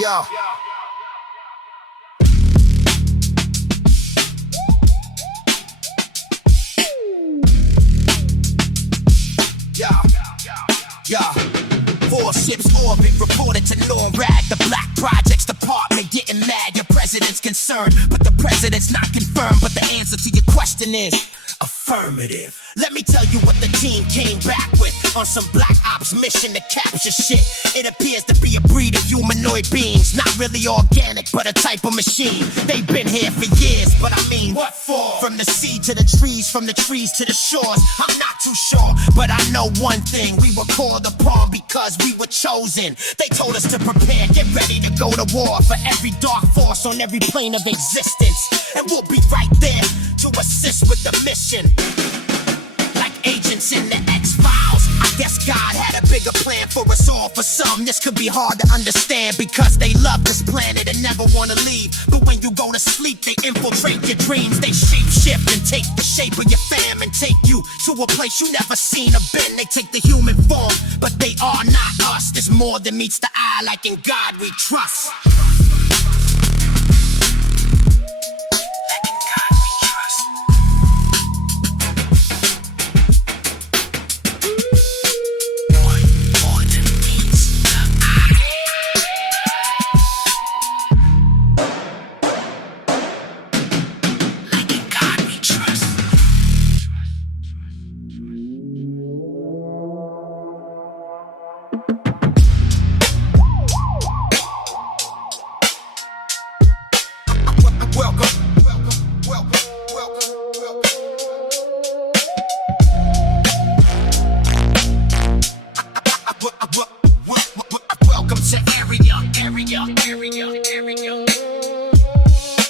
Yo. Yo. 4 ships orbit, reported to NORAD. The Black Projects Department getting mad. Your president's concerned, but the president's not confirmed. But the answer to your question is affirmative. Let me tell you what the team came back with on some black ops mission to capture shit. It appears to be a breed of humanoid beings, not really organic, but a type of machine. They've been here for years, but I mean, what for? From the sea to the trees, from the trees to the shores. I'm not too sure, but I know one thing: we were called upon because we were chosen. They told us to prepare, get ready to go to war for every dark force on every plane of existence, and we'll be right there to assist with the mission. Agents in the X-Files. I guess God had a bigger plan for us all. For some, this could be hard to understand because they love this planet and never wanna leave. But when you go to sleep, they infiltrate your dreams. They shape-shift and take the shape of your fam and take you to a place you never seen or been. They take the human form, but they are not us. There's more than meets the eye, like in God we trust.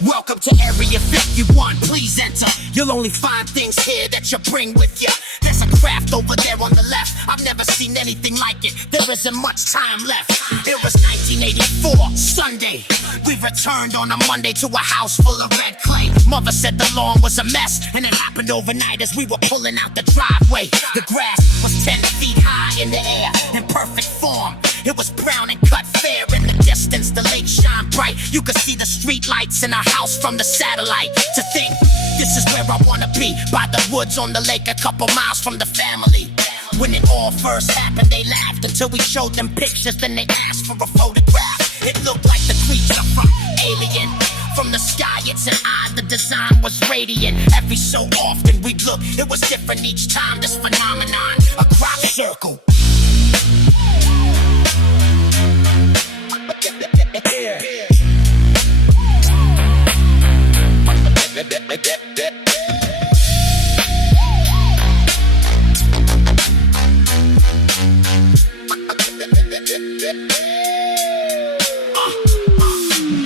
Welcome to Area 51, please enter. You'll only find things here that you bring with you. There's a craft over there on the left. I've never seen anything like it. There isn't much time left. It was 1984, Sunday. We returned on a Monday to a house full of red clay. Mother said the lawn was a mess, and it happened overnight as we were pulling out the driveway. The grass was 10 feet high in the air, in perfect form. It was brown and cut fair. In the distance, the lake shined bright. You could see the street lights in our house from the satellite. To think, this is where I wanna be, by the woods on the lake, a couple miles from the family. When it all first happened, they laughed until we showed them pictures. Then they asked for a photograph. It looked like the creature from Alien. From the sky, it's an eye, the design was radiant. Every so often we'd look, it was different each time. This phenomenon, a crop circle.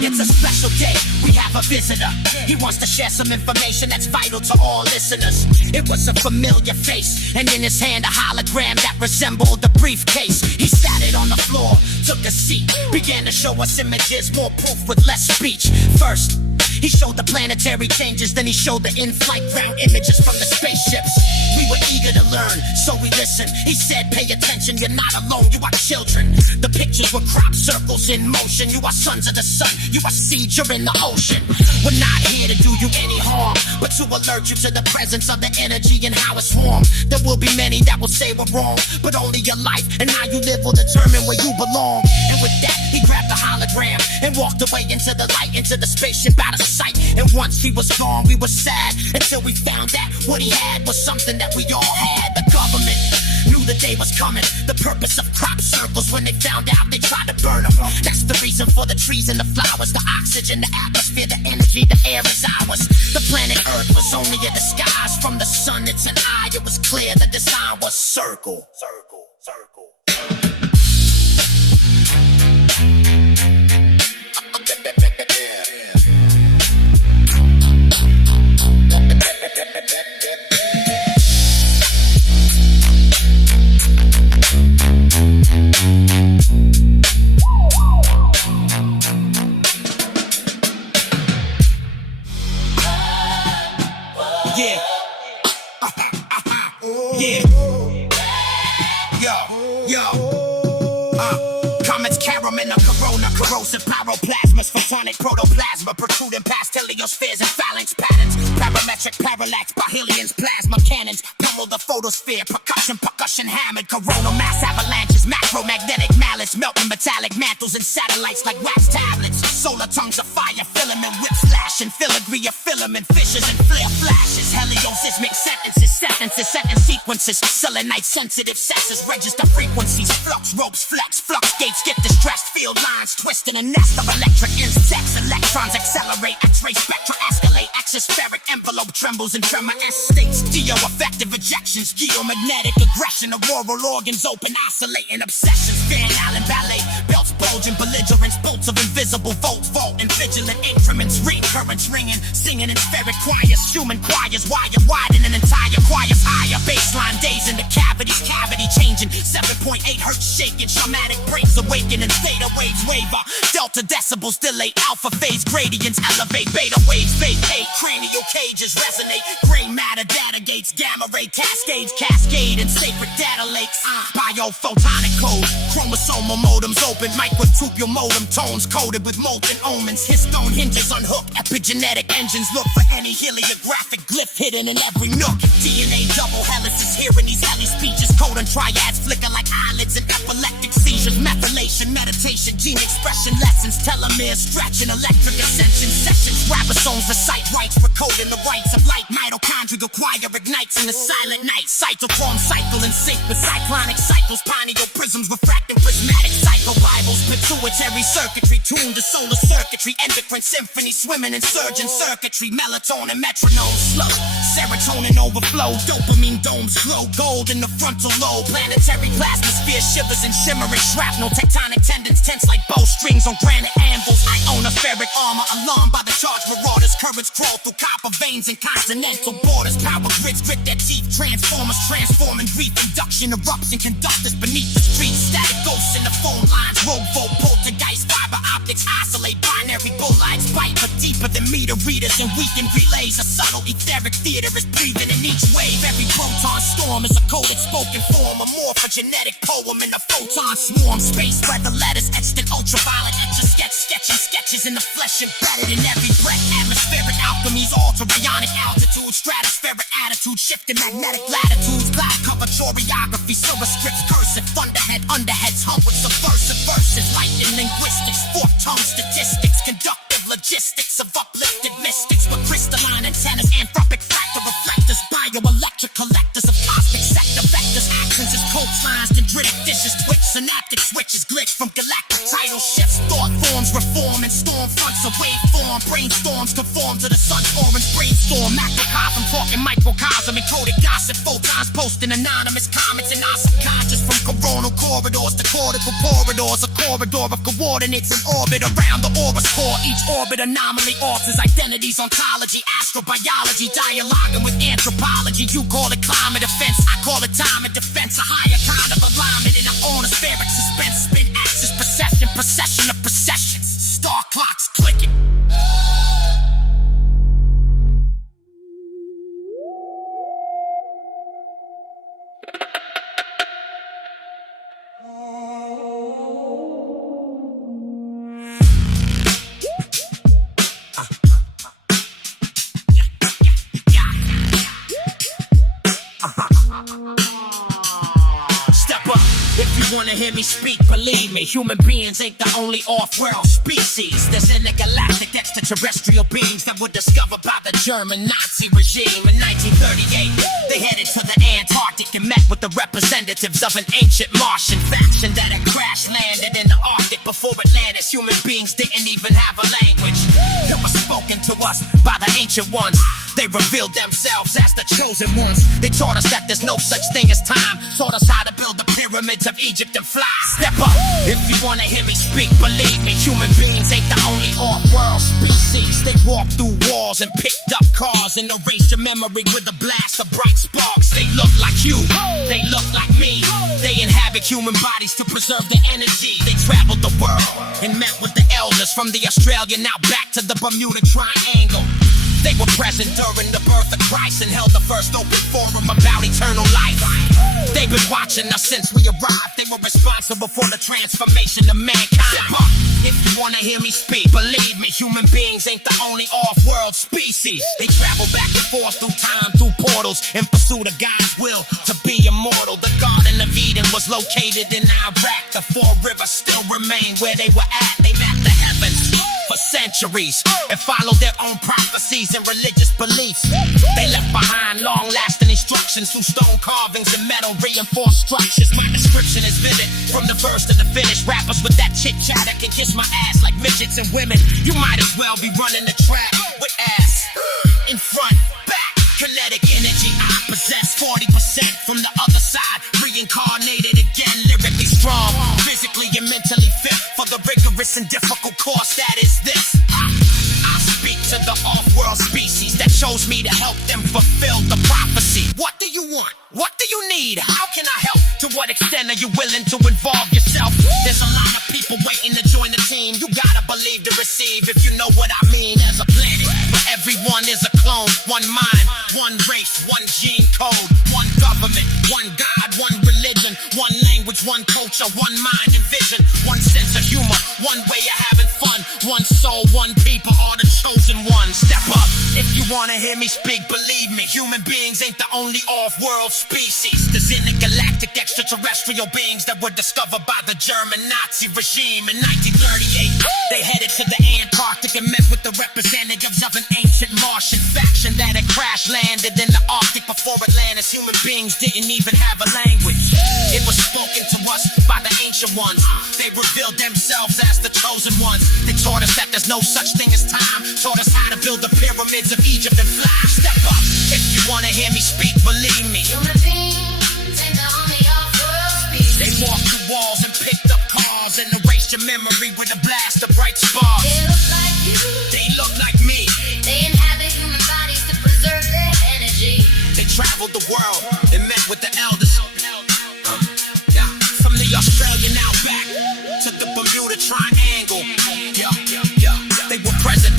It's a special day, we have a visitor. He wants to share some information that's vital to all listeners. It was a familiar face, and in his hand a hologram that resembled a briefcase. He sat it on the floor, took a seat, began to show us images, more proof with less speech. First, he showed the planetary changes, then he showed the in-flight ground images from the spaceships. We were eager to learn, so we listened. He said, pay attention, you're not alone, you are children. The pictures were crop circles in motion. You are sons of the sun, you are seeds, you're in the ocean. We're not here to do you any harm, but to alert you to the presence of the energy and how it's warm. There will be many that will say we're wrong, but only your life and how you live will determine where you belong. And with that, he grabbed the hologram and walked away into the light, into the spaceship out of sight. And once he was gone, we were sad until we found that what he had was something that we all had. The government knew the day was coming. The purpose of crop circles, when they found out, they tried to burn them. That's the reason for the trees and the flowers, the oxygen, the atmosphere, the energy, the air is ours. The planet Earth was only a disguise. From the sun, it's an eye. It was clear the design was circle. Circle, circle. Yeah. Yeah. Yo. Comments carom in a corona, corrosive pyroplasmas, photonic protoplasma, protruding past heliospheres and phalanx patterns, parametric parallax, Bahilians, plasma cannons, pummel the photosphere, percussion hammered, coronal mass avalanches, macromagnetic malice, melting metallic mantles and satellites like wax tablets, solar tongues of fire, filament whip slash and filigree of filament, fissures and flare flashes, heliosismic sentences, sentence sequences, selenite sensitive sensors, register frequencies, flux ropes, flex gates get distressed, field lines twist in a nest of electric insects, electrons accelerate, x-ray spectra escalate, exospheric envelope trembles in tremor S states, geo-effective ejections, geomagnetic aggression, auroral organs open, oscillating obsessions, Van Allen ballet, belts bulging, belligerents, bolts of invisible volt, and vigilant increments, recurrents ringing, singing in spheric choirs, human choirs, wire widening entire choirs higher, baseline days in the cavity changing, 7.8 hertz shaking, shamanic breaks awakening, theta waves waver, delta decibels delay, alpha phase gradients elevate, beta waves vacate, cranial cages resonate, gray matter data gates, gamma ray cascades cascade in sacred data lakes, biophotonic code, chromosomal modems open, microtubule modem tones coded with molten omens, histone hinges unhooked, epigenetic engines look for any heliographic glyph hidden in every nook, DNA double helices hearing these heli speeches, codon triads flicker like eyelids and epileptic seizures, methylation, meditation, gene expression lessons, telomeres stretching, electric ascension sessions, ribosomes recite rights, recoding the rights of light, mitochondrial choir ignites in the silent night, cytochrome cycle in sync with cyclonic cycles, pineal prisms refracting prismatic cycle Bibles, pituitary circuitry tuned to solar circuitry, endocrine symphony swimming in surgeon circuitry, melatonin metronome slow, serotonin overflow, dopamine domes glow, gold in the frontal lobe, planetary plasmasphere shivers and shimmering shrapnel, tectonic tendons tense like bowstrings on granite anvils, ionospheric armor alarmed by the charged marauders, currents crawl through copper veins and continental borders, power grids grit their teeth, transformers transforming brief induction, eruption conductors beneath the streets, static ghosts in the phone lines, rogue volt poltergeist, fiber optics oscillate, binary bolides bite but deeper than meter readers and weakened relays, a subtle etheric theater is breathing in each wave, every proton storm is a coded spoken form, a morphogenetic poem in a photon swarm, space weather letters etched in ultraviolet, sketching sketches in the flesh embedded in every breath, atmospheric alchemies alter ionic altitude, stratospheric attitude shifting magnetic latitudes, cloud cover choreography, silver scripts cursive, thunderhead underheads hum with subversive verses, lightning linguistics, forked tongue statistics, conductive logistics of uplifted mystics with crystalline antennas, anthropic fractal reflectors, bioelectric collectors of cosmic sector vectors, actions as coastlines, dendritic dishes, twitch, synaptic switches, glitch from galactic tidal shifts, thought forms reform and storm fronts of waveform, brainstorms conform to the sun's orange brainstorm, macrocosm talking microcosm, encoded gossip, photons posting anonymous comments in our subconscious, from coronal corridors to cortical corridors, a corridor of coordinates in orbit around the orbis core, each orbit anomaly alters identities, ontology, astrobiology, dialoguing with anthropology, you call it climate offense, I call it time and defense, a higher kind of alignment in an ionospheric suspense, spin axis, procession of processions, star clocks clicking. Wanna hear me speak, believe me, human beings ain't the only off-world species. There's intergalactic extraterrestrial beings that were discovered by the German Nazi regime in 1938. They headed to the Antarctic and met with the representatives of an ancient Martian faction that had crash landed in the Arctic before Atlantis. Human beings didn't even have a language. It was spoken to us by the ancient ones. They revealed themselves as the chosen ones. They taught us that there's no such thing as time. Taught us how to build the pyramids of Egypt and fly. Step up, if you wanna hear me speak, believe me, human beings ain't the only off-world species. They walked through walls and picked up cars and erased your memory with a blast of bright sparks. They look like you, they look like me. They inhabit human bodies to preserve their energy. They traveled the world and met with the elders, from the Australian out back to the Bermuda Triangle. They were present during the birth of Christ and held the first open forum about eternal life. They been watching us since we arrived. They were responsible for the transformation of mankind. If you wanna hear me speak, believe me, human beings ain't the only off-world species. They travel back and forth through time, through portals, in pursuit of God's will to be immortal. The Garden of Eden was located in Iraq. The four rivers still remain where they were at. They mapped the heavens for centuries and followed their own prophecies and religious beliefs. They left behind long-lasting instructions through stone carvings and metal reinforced structures. My description is vivid, from the first to the finish. Rappers with that chit-chat that can kiss my ass like midgets and women. You might as well be running the track with ass in front, back. Kinetic energy I possess, 40% from the other side, reincarnated again, lyrically strong, physically and mentally fit for the rigorous and difficult course that is this. I speak to the off-world species that chose me to help them fulfill the prophecy. What do you want? What do you need? How can I help? To what extent are you willing to involve yourself? There's a lot of people waiting to join the team. You gotta believe to receive, if you know what I mean. There's a planet where everyone is a clone. One mind, one race, one gene code, one government, one God, one religion, one language, one culture, one mind and vision, one sense of humor, one way of having fun, one soul, one people, all the chosen ones. Step up if you wanna hear me speak. Believe me, human beings ain't the only off-world species. There's intergalactic extraterrestrial beings that were discovered by the German Nazi regime in 1938. They headed to the Antarctic and met with the representatives of an ancient Martian faction that had crash landed in the Arctic before Atlantis. Human beings didn't even have a language. It was spoken to us by the ancient ones. They revealed themselves as the chosen ones. They taught us that there's no such thing as time. Taught us how to build the pyramids of Egypt and fly. Step up if you wanna hear me speak, believe me. Human beings ain't the only off-world species. They walked through walls and picked up cars and erased your memory with a blast of bright sparks. They look like you. They look like me. They inhabit human bodies to preserve their energy. They traveled the world and met with the elders. Yeah, from the Australian outback to the Bermuda Triangle. Yeah, they were present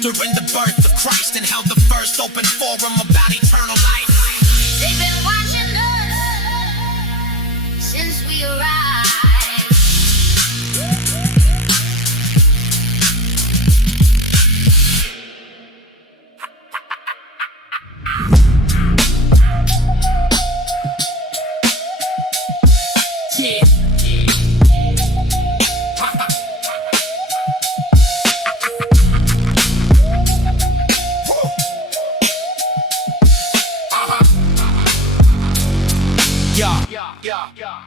during the birth of Christ and held the first open forum about eternal life. They've been watching us since we arrived. Yeah.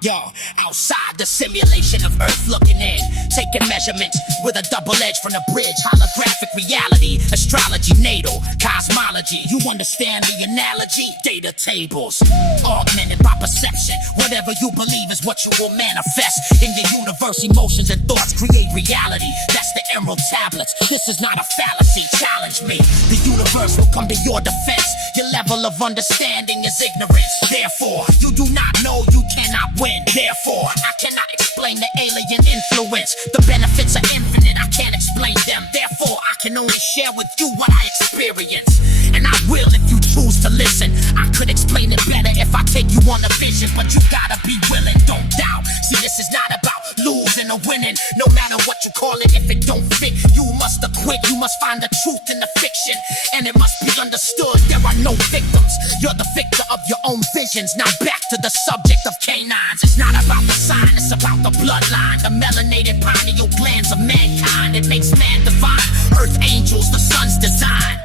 Yo, outside the simulation of Earth looking in, taking measurements with a double edge from the bridge. Holographic reality, astrology, natal, cosmology. You understand the analogy? Data tables, augmented by perception. Whatever you believe is what you will manifest in your universe. Emotions and thoughts create reality. That's the emerald tablets. This is not a fallacy. Challenge me. The universe will come to your defense. Your level of understanding is ignorance. Therefore, you do not know, you cannot win. Therefore, I cannot explain the alien influence. The benefits are infinite, I can't explain them. Therefore, I can only share with you what I experience. And I will if you choose to listen. I could explain it better if I take you on a vision, but you gotta be willing, don't doubt. See, this is not about losing or winning. No matter what you call it, if it don't fit, you must acquit. You must find the truth in the fiction, and it must be understood there are no victims. You're the victor of your own visions. Now back to the subject of canines. It's not about the sign, it's about the bloodline. The melanated pineal glands of mankind. It makes man divine. Earth angels, the sun's design.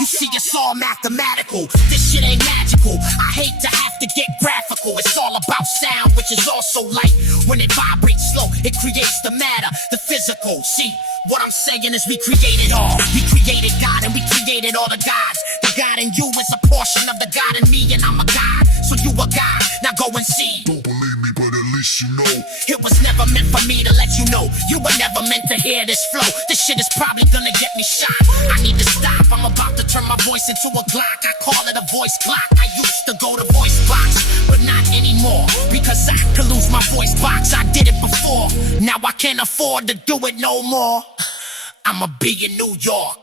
You see, it's all mathematical. This shit ain't magical. I hate to have to get graphical. It's all about sound, which is also light. When it vibrates slow, it creates the matter, the physical. See, what I'm saying is we created all. We created God and we created all the gods. The God in you is a portion of the God in me, and I'm a God, so you a God. Now go and see. Don't believe me, but at least you know. It was never meant for me to let you know. You were never meant to hear this flow. This shit is probably gonna get me shot. I need to stop, I'm about to turn my voice into a Glock. I call it a voice clock. I used to go to voice box, but not anymore, because I could lose my voice box. I did it before, now I can't afford to do it no more. I'ma be in New York.